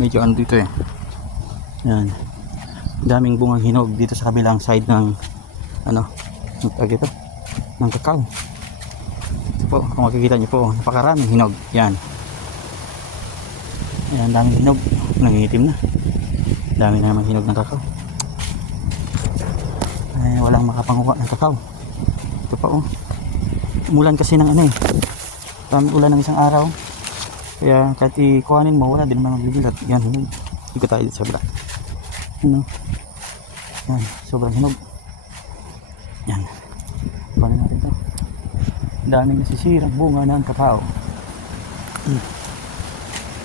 medyo ano dito eh. Yan. Daming bungang hinog dito sa kabilang side ng ano, dito ng kakao. Ito po, kung makikita nyo po, napakaraming hinog. Yan. Yan, daming hinog. Nangingitim na. Dami na naman hinog ng kakao. Ay, walang makapanguha ng kakao. Ito pa oh. Umulan kasi ng ano eh. Maraming ulan ng isang araw. Kaya kahit ikuhanin mo, wala din naman magligilat. Yan, hinog. Ikot tayo dito sa bila. Ano? Yan, sobrang hinog. Yan. Kuhanin natin ito. Daming nasisirang bunga ng kakao.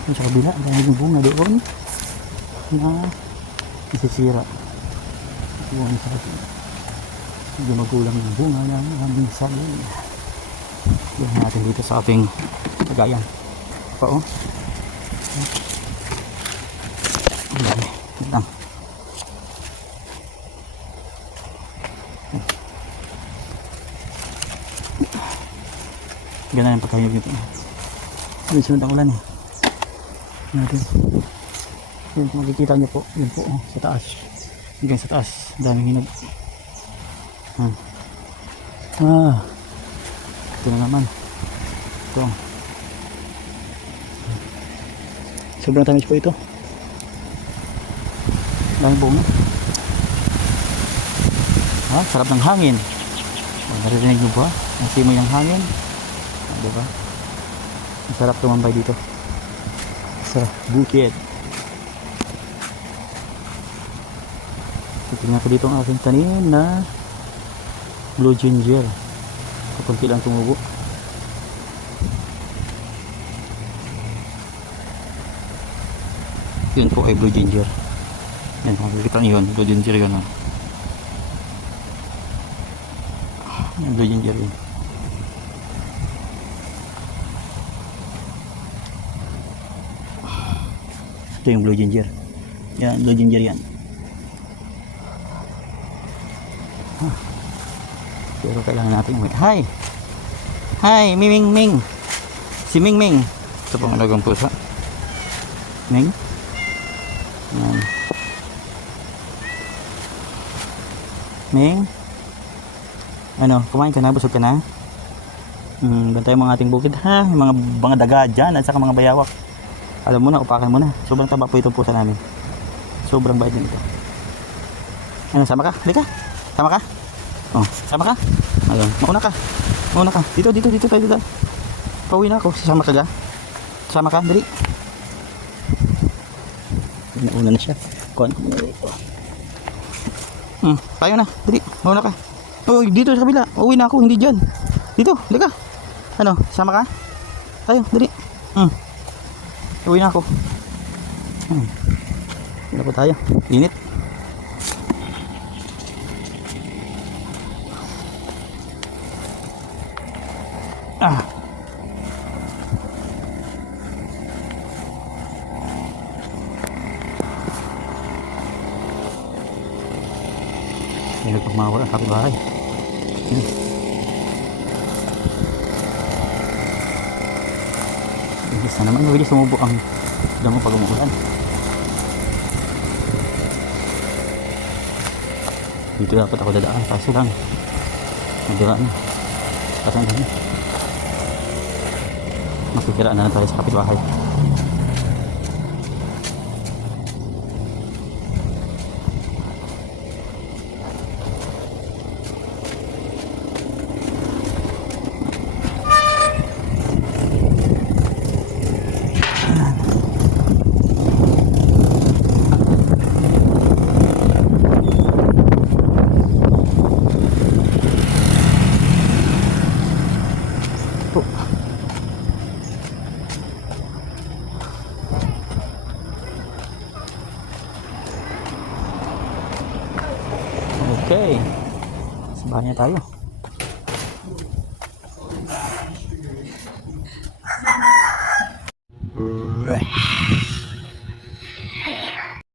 Yung sa kabila, daming bunga doon na nasisira. Buwan sa kabila. Medyo magulang ng bunga ng aming saging. Yan natin dito sa ating lagayan. Pa oh. Yan lang. Gana yung pagkayog dito. Ay, sunod ang ulan eh. Natin. Yun, makikita nyo po. Yun po oh, sa taas. Hanggang sa taas. Daming hinog. Ito na naman. Ito. Sobrang tamis po ito. Daming bunga. Sarap ng hangin. Naririnig nyo ba? Ang simoy ng hangin. Diba? Masarap tumambay dito sa bukid. Tingnan ko dito ang aking tanim na blue ginger. Kapunti lang tumubo. Yun po ay blue ginger. Yan, makikita nyo yun. Blue ginger yun. Yan, blue ginger yun. Ito yung blue ginger. Yan, blue ginger yan. Pero kailangan natin hi! Hi! Ming Ming! Si Ming Ming! Ito pang alagang pusa. Ming? Yan. Ming? Ano? Kumain ka na? Busog ka na? Bantay mo ang ating bukid ha? Yung mga daga dyan at saka mga bayawak. Alam mo na, upakan mo na. Sobrang taba po itong pusa namin. Sobrang bait din ito. Ano, sama ka? Halika. Sama ka? Oh, sama ka? Ayun, mauna ka. Mauna ka. Dito tayo dito. Pauwi na ako. Sasama ka ga? Sama ka, dali. Nauna na siya. Kuhan ko muna dito. Tayo na, dali. Mauna ka. Oh, dito sa kabila. Uuwi na ako, hindi dyan. Dito, halika. Ano, sama ka? Tayo, dali. Uwi na ako. Hindi po tayo. Init. May nagpagmawala ang kapitbahay. Bilis na naman, bilis sumubo ang damo pag umuulan. Dito dapat ako dadaan, kaso lang nadiraan na. Kaso lang makikiraan na tayo sa kapitbahay. Okay, sa bahay na tayo.